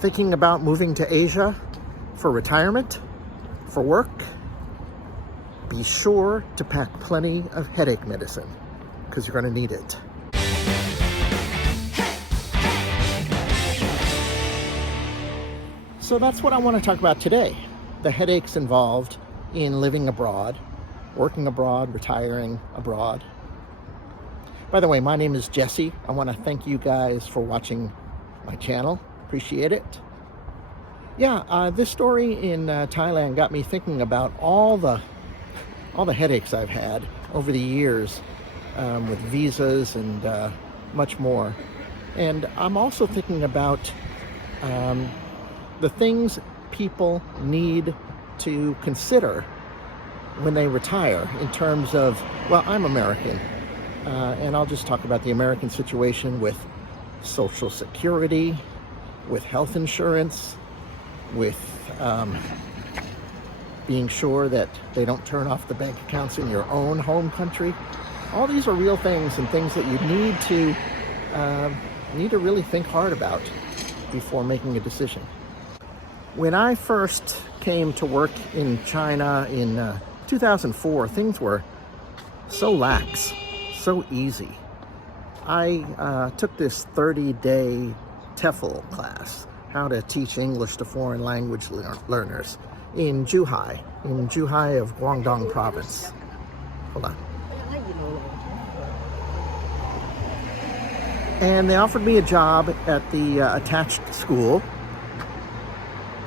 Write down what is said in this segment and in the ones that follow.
Thinking about moving to Asia for retirement, for work? Be sure to pack plenty of headache medicine, because you're going to need it. So that's what I want to talk about today. The headaches involved in living abroad, working abroad, retiring abroad. By the way, my name is Jesse. I want to thank you guys for watching my channel. Appreciate it. Yeah, this story in Thailand got me thinking about all the headaches I've had over the years with visas and much more. And I'm also thinking about the things people need to consider when they retire in terms of, well, I'm American, and I'll just talk about the American situation with Social Security, with health insurance, with being sure that they don't turn off the bank accounts in your own home country. All these are real things and things that you need to really think hard about before making a decision. When I first came to work in China in 2004, things were so lax, so easy. I took this 30-day TEFL class, how to teach English to foreign language learners, in Wuhan of Guangdong province. Hold on. And they offered me a job at the attached school.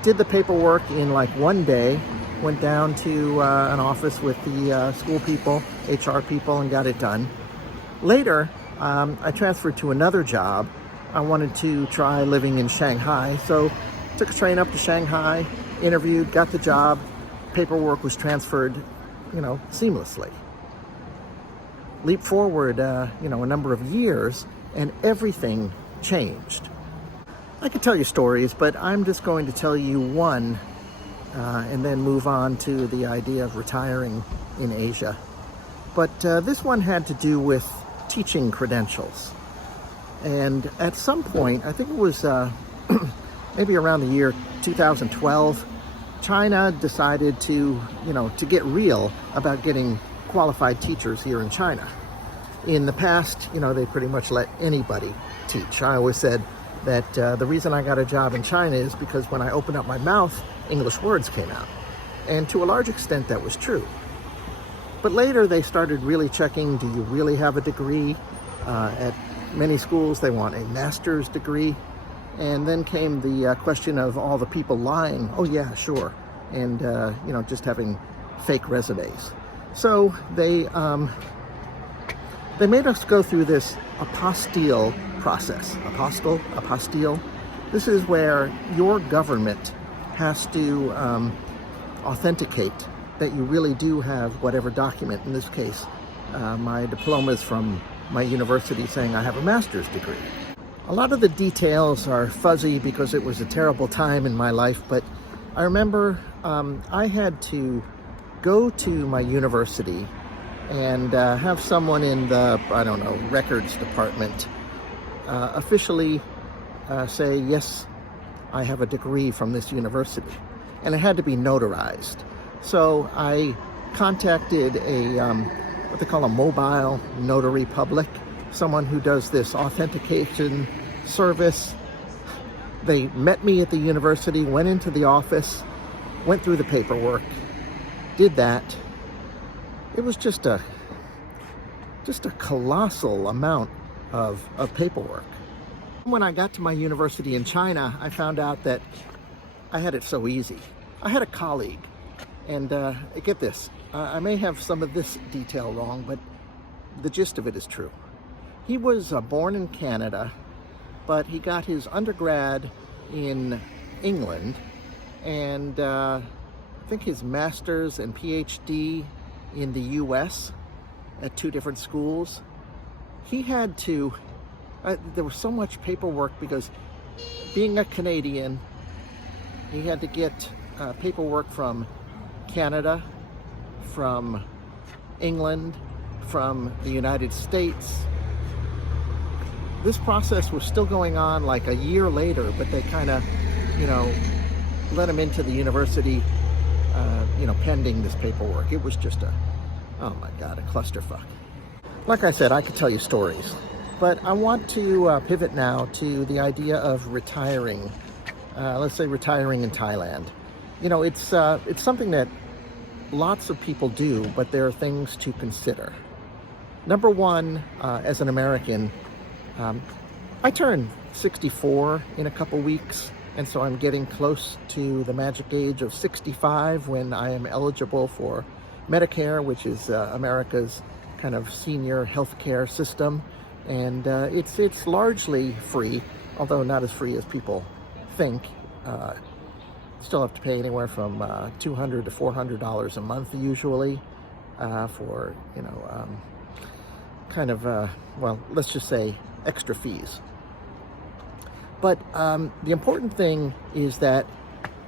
Did the paperwork in like one day, went down to an office with the school people, HR people, and got it done. Later, I transferred to another job. I wanted to try living in Shanghai, so took a train up to Shanghai, interviewed, got the job, paperwork was transferred, seamlessly. Leap forward, a number of years, and everything changed. I could tell you stories, but I'm just going to tell you one, and then move on to the idea of retiring in Asia. But this one had to do with teaching credentials. And at some point, I think it was maybe around the year 2012, China decided to get real about getting qualified teachers here in China. In the past, they pretty much let anybody teach. I always said that the reason I got a job in China is because when I opened up my mouth, English words came out. And to a large extent, that was true. But later, they started really checking, do you really have a degree? At many schools, they want a master's degree. And then came the question of all the people lying. Oh yeah, sure. And, just having fake resumes. So they made us go through this apostille process. Apostille. This is where your government has to authenticate that you really do have whatever document. In this case, my diploma is from my university saying I have a master's degree. A lot of the details are fuzzy because it was a terrible time in my life, but I remember I had to go to my university and have someone in the, records department officially say, yes, I have a degree from this university. And it had to be notarized. So I contacted a, what they call a mobile notary public, someone who does this authentication service. They met me at the university, went into the office, went through the paperwork, did that. It was just a colossal amount of paperwork. When I got to my university in China, I found out that I had it so easy. I had a colleague, and get this, I may have some of this detail wrong, but the gist of it is true. He was born in Canada, but he got his undergrad in England, and I think his master's and PhD in the US at 2 different schools. He had to, there was so much paperwork because being a Canadian, he had to get paperwork from Canada, from England, from the United States. This process was still going on like a year later, but they kind of you know, let him into the university, pending this paperwork. It was just oh my God, a clusterfuck. Like I said, I could tell you stories, but I want to pivot now to the idea of retiring. Let's say retiring in Thailand. It's something that lots of people do, but there are things to consider. Number one, as an American, I turn 64 in a couple weeks, and so I'm getting close to the magic age of 65 when I am eligible for Medicare, which is America's kind of senior healthcare system, and it's largely free, although not as free as people think. Still have to pay anywhere from $200 to $400 a month usually for let's just say extra fees. But the important thing is that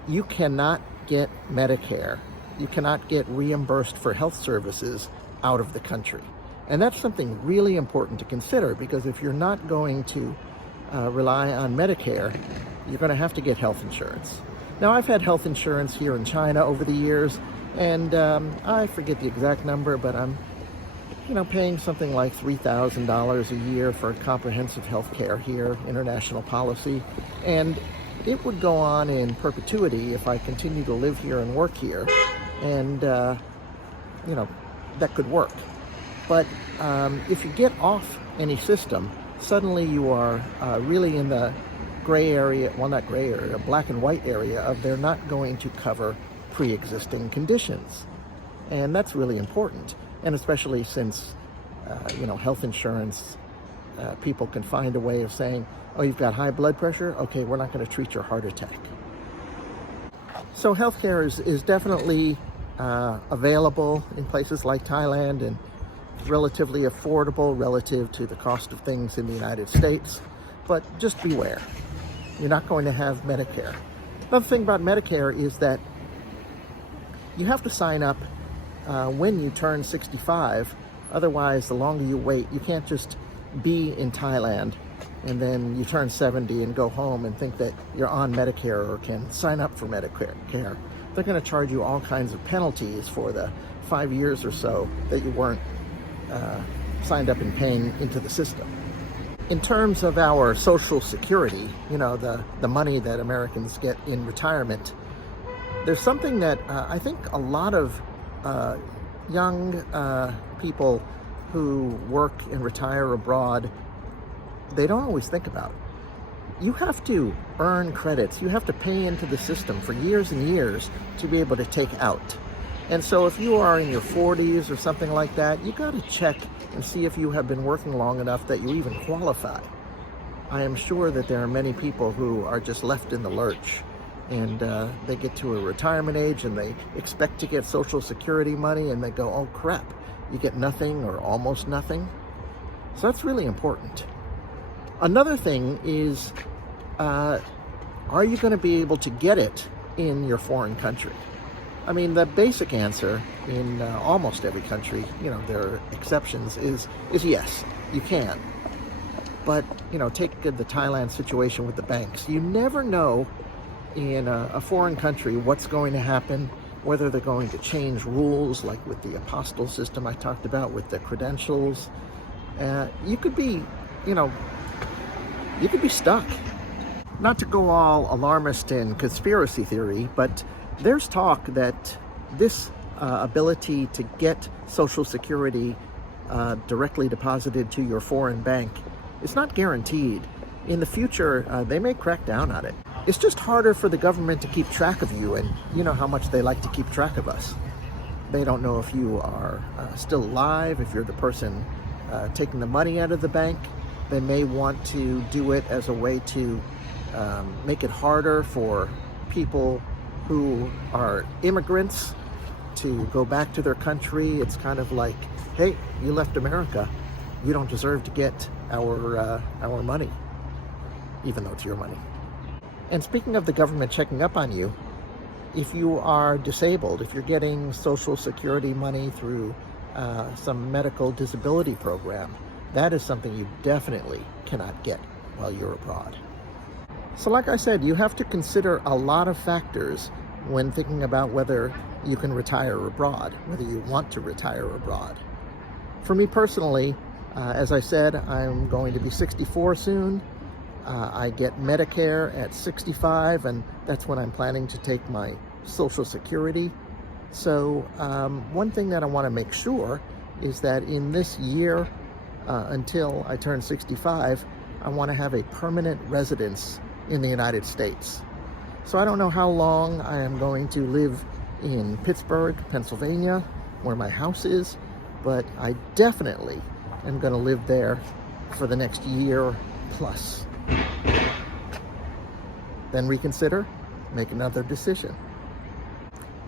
you cannot get Medicare, you cannot get reimbursed for health services out of the country. And that's something really important to consider, because if you're not going to rely on Medicare, you're going to have to get health insurance. Now, I've had health insurance here in China over the years, and I forget the exact number, but I'm paying something like $3,000 a year for comprehensive health care here, international policy. And it would go on in perpetuity if I continue to live here and work here. And, that could work. But if you get off any system, suddenly you are really in the gray area, well, not gray area, black and white area of they're not going to cover pre-existing conditions. And that's really important. And especially since, health insurance, people can find a way of saying, oh, you've got high blood pressure? Okay, we're not going to treat your heart attack. So healthcare is definitely available in places like Thailand and relatively affordable relative to the cost of things in the United States. But just beware. You're not going to have Medicare. Another thing about Medicare is that you have to sign up when you turn 65. Otherwise, the longer you wait, you can't just be in Thailand and then you turn 70 and go home and think that you're on Medicare or can sign up for Medicare. They're going to charge you all kinds of penalties for the 5 years or so that you weren't signed up and paying into the system. In terms of our Social Security, the money that Americans get in retirement, there's something that I think a lot of young people who work and retire abroad, they don't always think about. You have to earn credits. You have to pay into the system for years and years to be able to take out. And so if you are in your 40s or something like that, you got to check and see if you have been working long enough that you even qualify. I am sure that there are many people who are just left in the lurch, and they get to a retirement age and they expect to get Social Security money and they go, oh crap, you get nothing or almost nothing. So that's really important. Another thing is, are you going to be able to get it in your foreign country? I mean, the basic answer in almost every country, there are exceptions, is yes, you can. But, take the Thailand situation with the banks. You never know in a foreign country what's going to happen, whether they're going to change rules, like with the apostille system I talked about, with the credentials. You could be stuck. Not to go all alarmist and conspiracy theory, but there's talk that this ability to get Social Security directly deposited to your foreign bank is not guaranteed. In the future, they may crack down on it. It's just harder for the government to keep track of you, and you know how much they like to keep track of us. They don't know if you are still alive, if you're the person taking the money out of the bank. They may want to do it as a way to make it harder for people who are immigrants to go back to their country. It's kind of like, hey, you left America, you don't deserve to get our money, even though it's your money. And speaking of the government checking up on you, if you are disabled, if you're getting Social Security money through some medical disability program, that is something you definitely cannot get while you're abroad. So like I said, you have to consider a lot of factors when thinking about whether you can retire abroad, whether you want to retire abroad. For me personally, as I said, I'm going to be 64 soon. I get Medicare at 65, and that's when I'm planning to take my Social Security. So one thing that I want to make sure is that in this year, until I turn 65, I want to have a permanent residence in the United States. So I don't know how long I am going to live in Pittsburgh, Pennsylvania, where my house is, but I definitely am going to live there for the next year plus. Then reconsider, make another decision.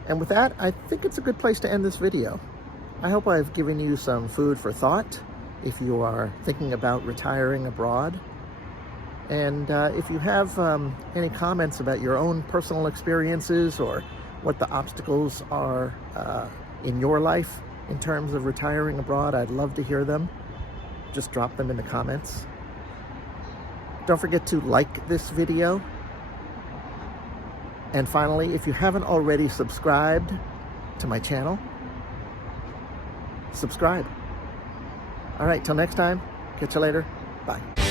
And with that, I think it's a good place to end this video. I hope I've given you some food for thought if you are thinking about retiring abroad. And if you have any comments about your own personal experiences or what the obstacles are in your life in terms of retiring abroad, I'd love to hear them. Just drop them in the comments. Don't forget to like this video. And finally, if you haven't already subscribed to my channel, subscribe. All right, till next time, catch you later. Bye.